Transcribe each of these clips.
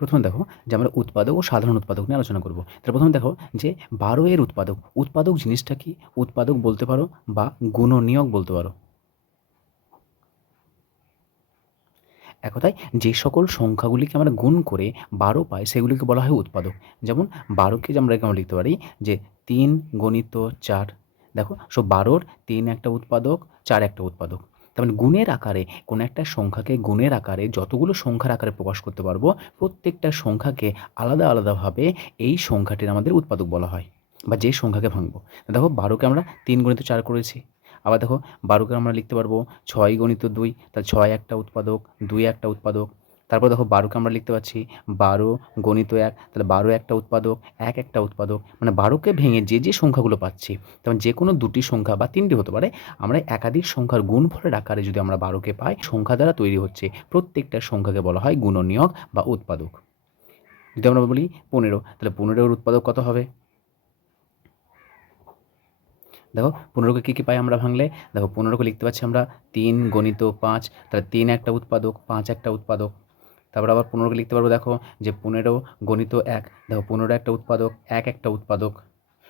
প্রথমে দেখো যে আমরা উৎপাদক ও সাধারণ উৎপাদক নিয়ে আলোচনা করব। তাহলে প্রথমে দেখো যে বারো এর উৎপাদক উৎপাদক জিনিসটা কি? উৎপাদক বলতে পারো বা গুণনীয়ক বলতে পারো। এক কথায় যে সকল সংখ্যাগুলিকে আমরা গুণ করে বারো পাই, সেগুলিকে বলা হয় উৎপাদক। যেমন বারোকে আমরা কেমন লিখতে পারি যে তিন গণিত চার। দেখো, সো বারোর তিন একটা উৎপাদক, চার একটা উৎপাদক। তার মানে গুণের আকারে, কোনো একটা সংখ্যাকে গুণের আকারে, যতগুলো সংখ্যার আকারে প্রকাশ করতে পারব, প্রত্যেকটা সংখ্যাকে আলাদা আলাদাভাবে এই সংখ্যাটির আমাদের উৎপাদক বলা হয় বা যে সংখ্যাকে ভাঙবো। দেখো বারোকে আমরা তিন গুণিত চার করেছি। আবার দেখো বারোকে আমরা লিখতে পারব ছয় গণিত দুই, তাহলে ছয় একটা উৎপাদক, দুই একটা উৎপাদক তারপর দেখো বারোকে আমরা লিখতে পাচ্ছি বারো গণিত এক, তাহলে বারো একটা উৎপাদক, এক একটা উৎপাদক মানে বারোকে ভেঙে যে যে সংখ্যাগুলো পাচ্ছি তেমন যে কোনো দুটি সংখ্যা বা তিনটি হতে পারে, আমরা একাধিক সংখ্যার গুণফলের আকারে যদি আমরা বারোকে পাই, সংখ্যা দ্বারা তৈরি হচ্ছে, প্রত্যেকটা সংখ্যাকে বলা হয় গুণনীয়ক বা উৎপাদক। যদি আমরা বলি পনেরো, তাহলে পনেরোর উৎপাদক কত হবে? দেখো পনেরোকে কী কী পাই আমরা ভাঙলে? দেখো পনেরোকে লিখতে পাচ্ছি আমরা তিন গণিত পাঁচ, তাহলে তিন একটা উৎপাদক, পাঁচ একটা উৎপাদক তারপর আবার পনেরোকে লিখতে পারব, দেখো যে পনেরো গণিত এক, দেখো পনেরো একটা উৎপাদক, এক একটা উৎপাদক।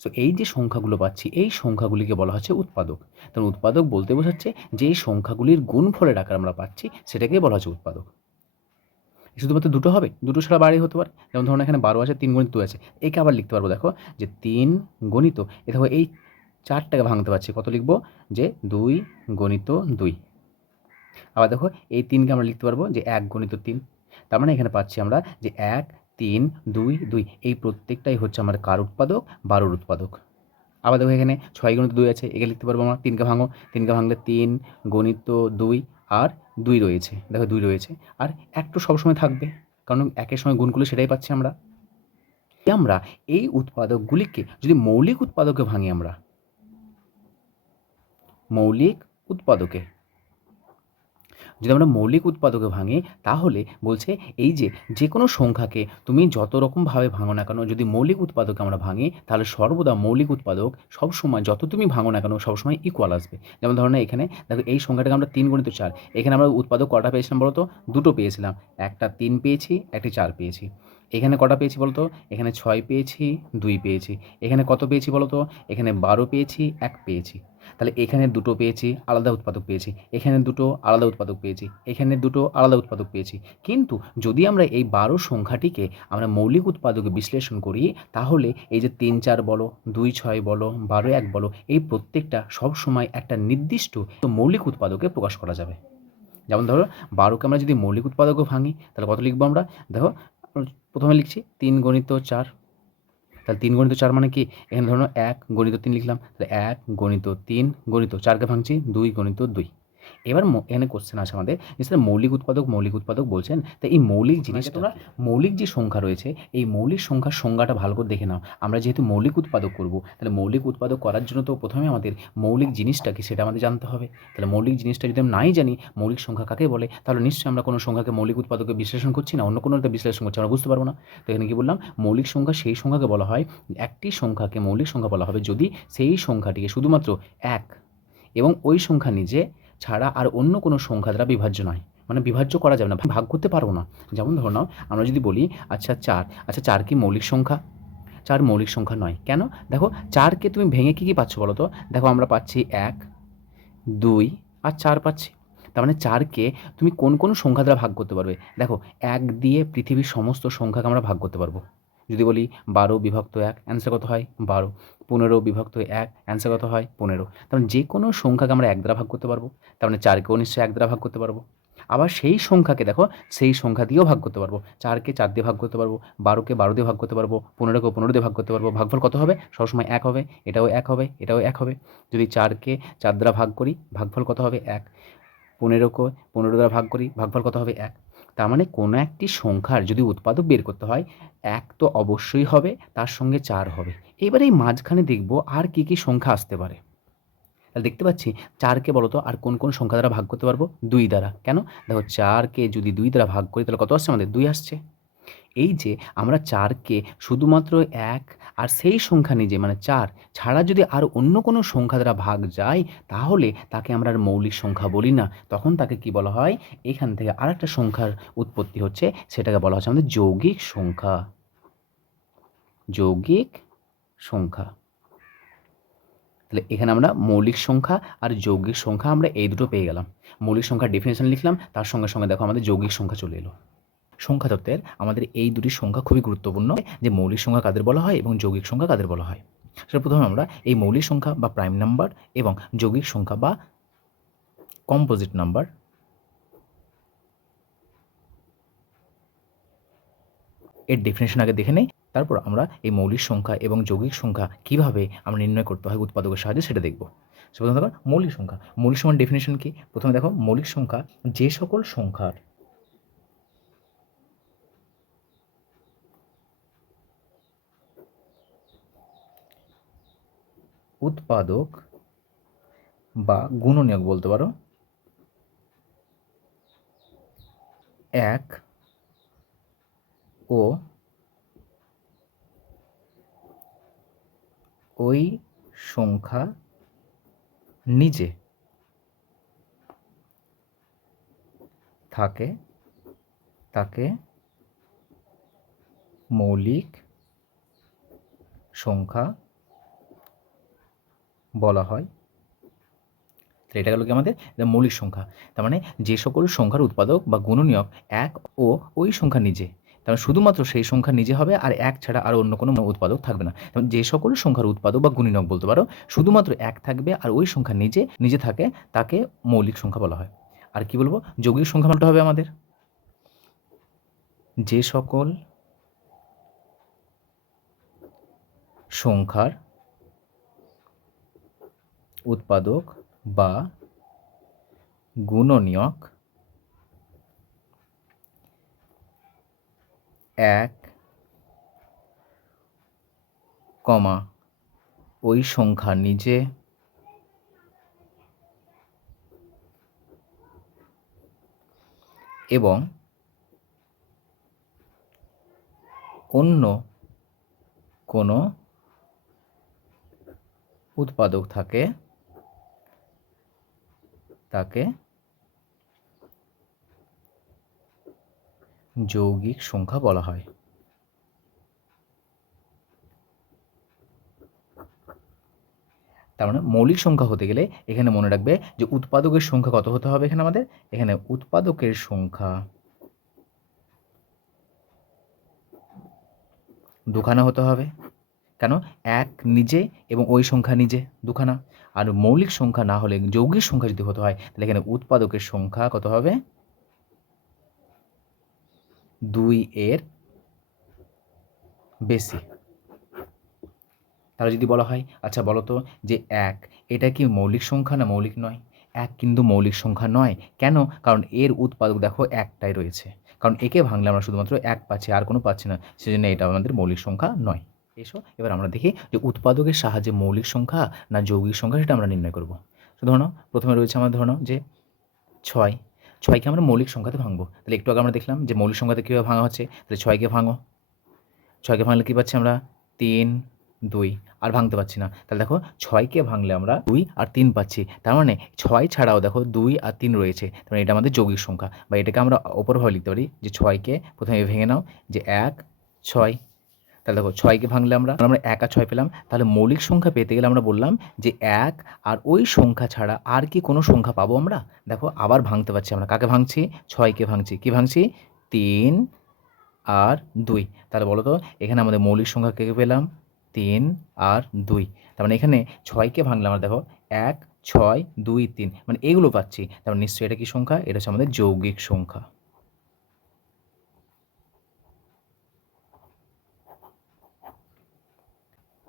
সো এই যে সংখ্যাগুলো পাচ্ছি, এই সংখ্যাগুলিকে বলা হচ্ছে উৎপাদক। তখন উৎপাদক বলতে বোঝাচ্ছে যে এই সংখ্যাগুলির গুণফলের আকার আমরা পাচ্ছি সেটাকেই বলা হচ্ছে উৎপাদক। শুধুমাত্র দুটো হবে? দুটো ছাড়া বাড়ি হতে পারে? যেমন ধরুন এখানে বারো আছে, তিন গণিত দুই আছে, একে আবার লিখতে পারব, দেখো যে তিন গণিত, এ দেখো এই চারটাকে ভাঙতে পারছি, কত লিখব? যে দুই গণিত দুই। আবার দেখো এই তিনকে আমরা লিখতে পারব যে এক গণিত তিন। তার মানে এখানে পাচ্ছি আমরা যে এক, তিন, দুই দুই। এই প্রত্যেকটাই হচ্ছে আমার কার উৎপাদক? বারোর উৎপাদক। আবার দেখো এখানে ছয় গণিত দুই আছে, একে লিখতে পারব আমরা। তিনকে ভাঙো। তিনকে ভাঙলে তিন গণিত দুই আর দুই রয়েছে। দেখো দুই রয়েছে। আর এক একটু সবসময় থাকবে, কারণ একের সময় গুণ করলে সেটাই পাচ্ছি আমরা। আমরা এই উৎপাদকগুলিকে যদি মৌলিক উৎপাদকে ভাঙি আমরা, মৌলিক উৎপাদকে যদি আমরা মৌলিক উৎপাদকে ভাঙি, তাহলে বলছে এই যে যে কোনো সংখ্যাকে তুমি যত রকমভাবে ভাঙো না কেন, যদি মৌলিক উৎপাদকে আমরা ভাঙি, তাহলে সর্বদা মৌলিক উৎপাদক সবসময় যত তুমি ভাঙো না কেন, সবসময় ইকুয়াল আসবে। যেমন ধরো এখানে, দেখো এই সংখ্যাটাকে আমরা তিন গণিত চার, এখানে আমরা উৎপাদক কটা পেয়েছিলাম বলতো? দুটো পেয়েছিলাম। একটা তিন পেয়েছি, একটি চার পেয়েছি। এখানে কটা পেয়েছি বলতো? এখানে ছয় পেয়েছি, দুই পেয়েছি। এখানে কত পেয়েছি বলতো? এখানে বারো পেয়েছি, এক পেয়েছি। তাহলে এখানে দুটো পেয়েছি, আলাদা উৎপাদক পেয়েছি। এখানে দুটো, আলাদা উৎপাদক পেয়েছি। এখানে দুটো, আলাদা উৎপাদক পেয়েছি। কিন্তু যদি আমরা এই বারো সংখ্যাটিকে আমরা মৌলিক উৎপাদকে বিশ্লেষণ করি, তাহলে এই যে তিন চার বলো, দুই ছয় বলো, বারো এক বলো, এই প্রত্যেকটা সব সময় একটা নির্দিষ্ট মৌলিক উৎপাদকে প্রকাশ করা যাবে। যেমন ধরো, বারোকে আমরা যদি মৌলিক উৎপাদকও ভাঙি, তাহলে কত লিখব আমরা? দেখো প্রথমে লিখছি তিন গণিত চার। তাহলে তিন গণিত চার মানে কি? এখানে ধরো এক গণিত তিন লিখলাম। তাহলে এক গণিত তিন, গণিত চারকে ভাঙছি, দুই গণিত দুই। এবার এখানে কোশ্চেন আছে আমাদের যে স্যার মৌলিক উৎপাদক মৌলিক উৎপাদক বলছেন তো এই মৌলিক জিনিস তোমরা মৌলিক যে সংখ্যা রয়েছে এই মৌলিক সংখ্যার সংজ্ঞাটা ভালো করে দেখে নাও। আমরা যেহেতু মৌলিক উৎপাদক করব তাহলে মৌলিক উৎপাদক করার জন্য তো প্রথমে আমাদের মৌলিক জিনিসটা কি সেটা আমাদের জানতে হবে। তাহলে মৌলিক জিনিসটা যদি আমরা নাই জানি মৌলিক সংখ্যা কাকে বলে তাহলে নিশ্চয়ই আমরা কোনো সংখ্যাকে মৌলিক উৎপাদকে বিশ্লেষণ করছি না অন্য কোনো একটা বিশ্লেষণ করছি আমরা বুঝতে পারব না। তো এখানে কি বললাম মৌলিক সংখ্যা সেই সংখ্যাকে বলা হয় একটি সংখ্যাকে মৌলিক সংখ্যা বলা হবে যদি সেই সংখ্যাটিকে শুধুমাত্র এক এবং ওই সংখ্যা নিজে ছাড়া আর অন্য কোনো সংখ্যা দ্বারা বিভাজ্য নয়। মানে বিভাজ্য করা যাবে না। ভাগ করতে পারব না। যেমন ধরো নাও, আমরা যদি বলি আচ্ছা চার আচ্ছা চার কি মৌলিক সংখ্যা? চার মৌলিক সংখ্যা নয়। কেন? দেখো, চারকে তুমি ভেঙে কী কী পাচ্ছ বলো তো? দেখো, আমরা পাচ্ছি এক, দুই আর চার পাচ্ছি। তার মানে চারকে তুমি কোন কোন সংখ্যা দ্বারা ভাগ করতে পারবে? দেখো, এক দিয়ে পৃথিবীর সমস্ত সংখ্যাকে আমরা ভাগ করতে পারব। যদি বলি বারো বিভক্ত এক অ্যান্সার কত হয়? বারো। পনেরো বিভক্ত এক অ্যান্সার কত হয়? পনেরো। তার মানে যে কোনো সংখ্যাকে আমরা এক দ্বারা ভাগ করতে পারব। তার মানে চারকেও নিশ্চয়ই এক দ্বারা ভাগ করতে পারব। আবার সেই সংখ্যাকে দেখো, সেই সংখ্যা দিয়েও ভাগ করতে পারব। চারকে চার দিয়ে ভাগ করতে পারব, বারোকে বারো দিয়ে ভাগ করতে পারব পনেরোকে পনেরো দিয়ে ভাগ করতে পারব। ভাগফল কত হবে? সবসময় এক হবে, এটাও এক হবে, এটাও এক হবে। যদি চারকে চার দ্বারা ভাগ করি, ভাগফল কত হবে? এক। পনেরোকে পনেরো দ্বারা ভাগ করি, ভাগফল কত হবে? এক। তার মানে কোনো একটি সংখ্যার যদি উৎপাদক বের করতে হয়, এক তো অবশ্যই হবে, তার সঙ্গে চার হবে। এবার এই মাঝখানে দেখব আর কি কি সংখ্যা আসতে পারে। তাহলে দেখতে পাচ্ছি চারকে বলতো আর কোন কোন সংখ্যা দ্বারা ভাগ করতে পারব? দুই দ্বারা। কেন? দেখো চারকে যদি দুই দ্বারা ভাগ করি তাহলে কত আসছে আমাদের? দুই আসছে। এই যে আমরা চারকে শুধুমাত্র এক আর সেই সংখ্যা নিজে মানে চার ছাড়া যদি আর অন্য কোনো সংখ্যা দ্বারা ভাগ যায়, তাহলে তাকে আমরা আর মৌলিক সংখ্যা বলি না। তখন তাকে কি বলা হয়? এখান থেকে আরেকটা সংখ্যার উৎপত্তি হচ্ছে, সেটাকে বলা হচ্ছে আমাদের যৌগিক সংখ্যা। যৌগিক সংখ্যা। তাহলে এখানে আমরা মৌলিক সংখ্যা আর যৌগিক সংখ্যা আমরা এই দুটো পেয়ে গেলাম। মৌলিক সংখ্যার ডেফিনেশন লিখলাম, তার সঙ্গে সঙ্গে দেখো আমাদের যৌগিক সংখ্যা চলে এলো। সংখ্যা তত্ত্বের আমাদের এই দুটি সংখ্যা খুবই গুরুত্বপূর্ণ, যে মৌলিক সংখ্যা কাদের বলা হয় এবং যৌগিক সংখ্যা কাদের বলা হয়। সেটা প্রথমে আমরা এই মৌলিক সংখ্যা বা প্রাইম নাম্বার এবং যৌগিক সংখ্যা বা কম্পোজিট নাম্বার এর ডেফিনেশন আগে দেখে নেই। তারপর আমরা এই মৌলিক সংখ্যা এবং যৌগিক সংখ্যা কীভাবে আমরা নির্ণয় করতে হয় উৎপাদকের সাহায্যে সেটা দেখব। প্রথমে দেখো, মৌলিক সংখ্যা। মৌলিক সংখ্যার ডেফিনেশন কি? প্রথমে দেখো, মৌলিক সংখ্যা যে সকল সংখ্যার উৎপাদক বা গুণনীয়ক বলতে পারো। এক ও ওই সংখ্যা নিজে থাকে তাকে মৌলিক সংখ্যা বলা হয়। তাহলে এটা গেল কি আমাদের? মৌলিক সংখ্যা। তার মানে যে সকল সংখ্যার উৎপাদক বা গুণনীয়ক এক ও ওই সংখ্যা নিজে। তার মানে শুধুমাত্র সেই সংখ্যা নিজে হবে আর এক ছাড়া আর অন্য কোনো উৎপাদক থাকবে না। যেমন যে সকল সংখ্যার উৎপাদক বা গুণনীয়ক বলতে পারো, শুধুমাত্র এক থাকবে আর ওই সংখ্যা নিজে নিজে থাকে, তাকে মৌলিক সংখ্যা বলা হয়। আর কি বলব? যৌগিক সংখ্যা মানটা হবে আমাদের। যে সকল সংখ্যার উৎপাদক বা গুণনীয়ক এক কমা ওই সংখ্যা নিজে এবং অন্য কোনো উৎপাদক থাকে তাকে যৌগিক সংখ্যা বলা হয়। তার মানে মৌলিক সংখ্যা হতে গেলে এখানে মনে রাখবে যে উৎপাদকের সংখ্যা কত হতে হবে এখানে আমাদের? এখানে উৎপাদকের সংখ্যা দুখানা হতে হবে। কেন? এক নিজে এবং ওই সংখ্যা নিজে, দুখানা। আর মৌলিক সংখ্যা না হলে যৌগিক সংখ্যা যদি হতে হয়, তাহলে এখানে উৎপাদকের সংখ্যা কত হবে? দুই এর বেশি। তাহলে যদি বলা হয় আচ্ছা বলো তো যে এক, এটা কি মৌলিক সংখ্যা না মৌলিক নয়? এক কিন্তু মৌলিক সংখ্যা নয়। কেন? কারণ এর উৎপাদক দেখো একটাই রয়েছে। কারণ একে ভাঙলে আমরা শুধুমাত্র এক পাচ্ছি, আর কোনো পাচ্ছি না। সেজন্য এটা আমাদের মৌলিক সংখ্যা নয়। এসো, এবার আমরা দেখি যে উৎপাদকের সাহায্যে মৌলিক সংখ্যা না যৌগিক সংখ্যা সেটা আমরা নির্ণয় করব। ধরো, প্রথমে রয়েছে আমার ধরো যে ছয়। ছয়কে আমরা মৌলিক সংখ্যাতে ভাঙবো। তাহলে একটু আগে আমরা দেখলাম যে মৌলিক সংখ্যাতে কীভাবে ভাঙা হচ্ছে? তাহলে ছয়কে ভাঙো। ছয়কে ভাঙলে কী পাচ্ছি আমরা? তিন, দুই। আর ভাঙতে পারছি না। তাহলে দেখো, ছয়কে ভাঙলে আমরা দুই আর তিন পাচ্ছি। তার মানে ছয় ছাড়াও দেখো দুই আর তিন রয়েছে। তার মানে এটা আমাদের যৌগিক সংখ্যা। বা এটাকে আমরা অপরভাবে লিখতে পারি যে ছয়কে প্রথমে ভেঙে নাও যে এক, ছয় তাহলে দেখো ছয়কে ভাঙলে আমরা আমরা এক ছয় পেলাম। তাহলে মৌলিক সংখ্যা পেতে গেলে আমরা বললাম যে এক আর ওই সংখ্যা ছাড়া আর কি কোনো সংখ্যা পাবো আমরা? দেখো আবার ভাঙতে পারছি আমরা। কাকে ভাঙছি? ছয়কে ভাঙছি। কি ভাঙছি? তিন আর দুই। তাহলে বলো তো, এখানে আমাদের মৌলিক সংখ্যা কে পেলাম? তিন আর দুই। তার মানে এখানে ছয়কে ভাঙলে আমরা দেখো এক, ছয়, দুই, তিন। মানে এগুলো পাচ্ছি। তার মানে নিশ্চয়ই এটা কি সংখ্যা? এটা হচ্ছে আমাদের যৌগিক সংখ্যা।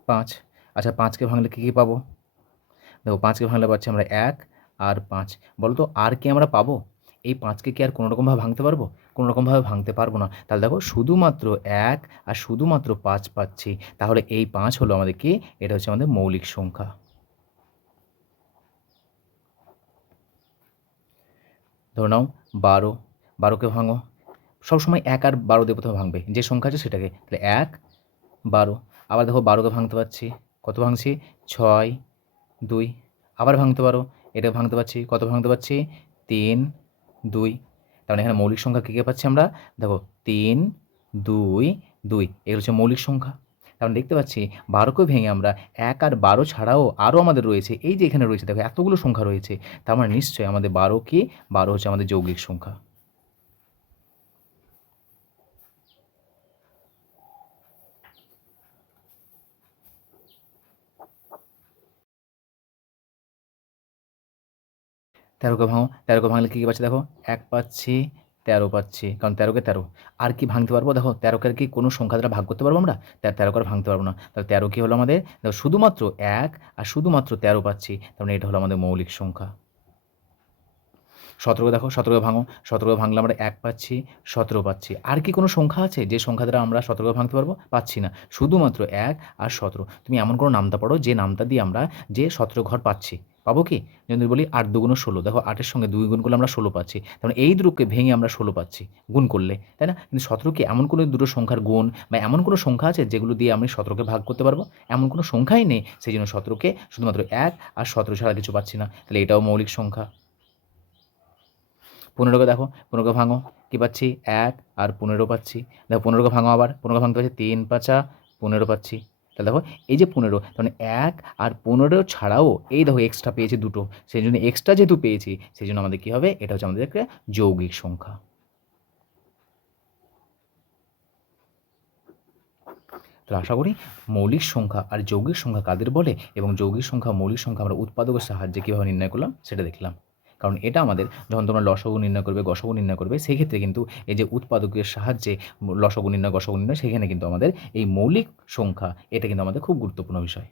পাঁচ। আচ্ছা পাঁচকে ভাঙলে কী কী পাবো? দেখো, পাঁচকে ভাঙলে পাচ্ছি আমরা এক আর পাঁচ। বলো তো, আর কি আমরা পাবো? এই পাঁচকে কি আর কোনো রকমভাবে ভাঙতে পারব? কোনো রকমভাবে ভাঙতে পারব না। তাহলে দেখো, শুধুমাত্র এক আর শুধুমাত্র পাঁচ পাচ্ছি। তাহলে এই পাঁচ হলো আমাদের কি? এটা হচ্ছে আমাদের মৌলিক সংখ্যা। ধরে নাও, বারো। বারোকে ভাঙো। সবসময় এক আর বারো দিয়ে প্রথমে ভাঙবে। যে সংখ্যা আছে সেটাকে। তাহলে এক, বারো। আবার দেখো বারোকে ভাঙতে পারছি। কত ভাঙছি? ছয়, দুই, আবার ভাঙতে পারো। এটা ভাঙতে পারছি। কত ভাঙতে পারছি? তিন, দুই। তার মানে এখানে মৌলিক সংখ্যা কী কী পাচ্ছি আমরা? দেখো, তিন, দুই দুই। এগুলো হচ্ছে মৌলিক সংখ্যা। কারণ দেখতে পাচ্ছি বারোকে ভেঙে আমরা এক আর বারো ছাড়াও আরও আমাদের রয়েছে। এই যে এখানে রয়েছে, দেখো এতগুলো সংখ্যা রয়েছে। তার মানে নিশ্চয়ই আমাদের বারো কি? বারো হচ্ছে আমাদের যৌগিক সংখ্যা। তেরোকে ভাঙো তেরোকে ভাঙলে কী কী পাচ্ছি দেখো? এক পাচ্ছি, তেরো পাচ্ছি, কারণ তেরোকে তেরো। আর কি ভাঙতে পারব? দেখো তেরোকে আর কি কোনো সংখ্যা দ্বারা ভাগ করতে পারব আমরা? তেরো আর ভাঙতে পারব না। তাহলে তেরো কী হলো আমাদের? দেখো, শুধুমাত্র এক আর শুধুমাত্র তেরো পাচ্ছি। তার মানে এটা হলো আমাদের মৌলিক সংখ্যা। সতেরোকে দেখো সতেরোকে ভাঙো। সতেরোকে ভাঙলে আমরা এক পাচ্ছি, সতেরো পাচ্ছি। আর কি কোনো সংখ্যা আছে? যে সংখ্যা দ্বারা আমরা সতেরোকে ভাঙতে পারব? পাচ্ছি না। শুধুমাত্র এক আর সতেরো। তুমি এমন কোনো নামটা পড়ো, যে নামটা দিয়ে আমরা যে সতেরো ঘর পাচ্ছি। পাবো কি? যদি বলি আট দুগুণ ষোলো। দেখো আটের সঙ্গে দুই গুণ করলে আমরা ষোলো পাচ্ছি। তার মানে এই দুটোকে ভেঙে আমরা ষোলো পাচ্ছি গুণ করলে, তাই না? কিন্তু সতেরোকে এমন কোনো দুটো সংখ্যার গুণ বা এমন কোনো সংখ্যা আছে যেগুলো দিয়ে আমি সতেরোকে ভাগ করতে পারব? এমন কোনো সংখ্যাই নেই। সেই জন্য সতেরোকে শুধুমাত্র এক আর সতেরো ছাড়া কিছু পাচ্ছি না। তাহলে এটাও মৌলিক সংখ্যা। পনেরোকে দেখো, পনেরোকে ভাঙো। কী পাচ্ছি? এক আর পনেরো পাচ্ছি। দেখো পনেরোকে ভাঙো আবার। পনেরোকে ভাঙতে পারছি তিন পাঁচা, পনেরো পাচ্ছি। তাহলে দেখো, এই যে পনেরো মানে এক আর পনেরো ছাড়াও এই দেখো এক্সট্রা পেয়েছি দুটো। সেই জন্য এক্সট্রা যেহেতু পেয়েছি সেই জন্য আমাদের কী হবে? এটা হচ্ছে আমাদের একটা যৌগিক সংখ্যা। তাহলে আশা করি মৌলিক সংখ্যা আর যৌগিক সংখ্যা কাদের বলে? এবং যৌগিক সংখ্যা, মৌলিক সংখ্যা আমরা উৎপাদকের সাহায্যে কীভাবে নির্ণয় করলাম? সেটা দেখলাম। কারণ এটা আমাদের যখন তোমরা লসগু নির্ণয় করবে, গসগু নির্ণয় করবে সেই ক্ষেত্রে কিন্তু এই যে উৎপাদকের সাহায্যে লসগু নির্ণয়, গসগু নির্ণয়, সেখানে কিন্তু আমাদের এই মৌলিক সংখ্যা, এটা কিন্তু আমাদের খুব গুরুত্বপূর্ণ বিষয়।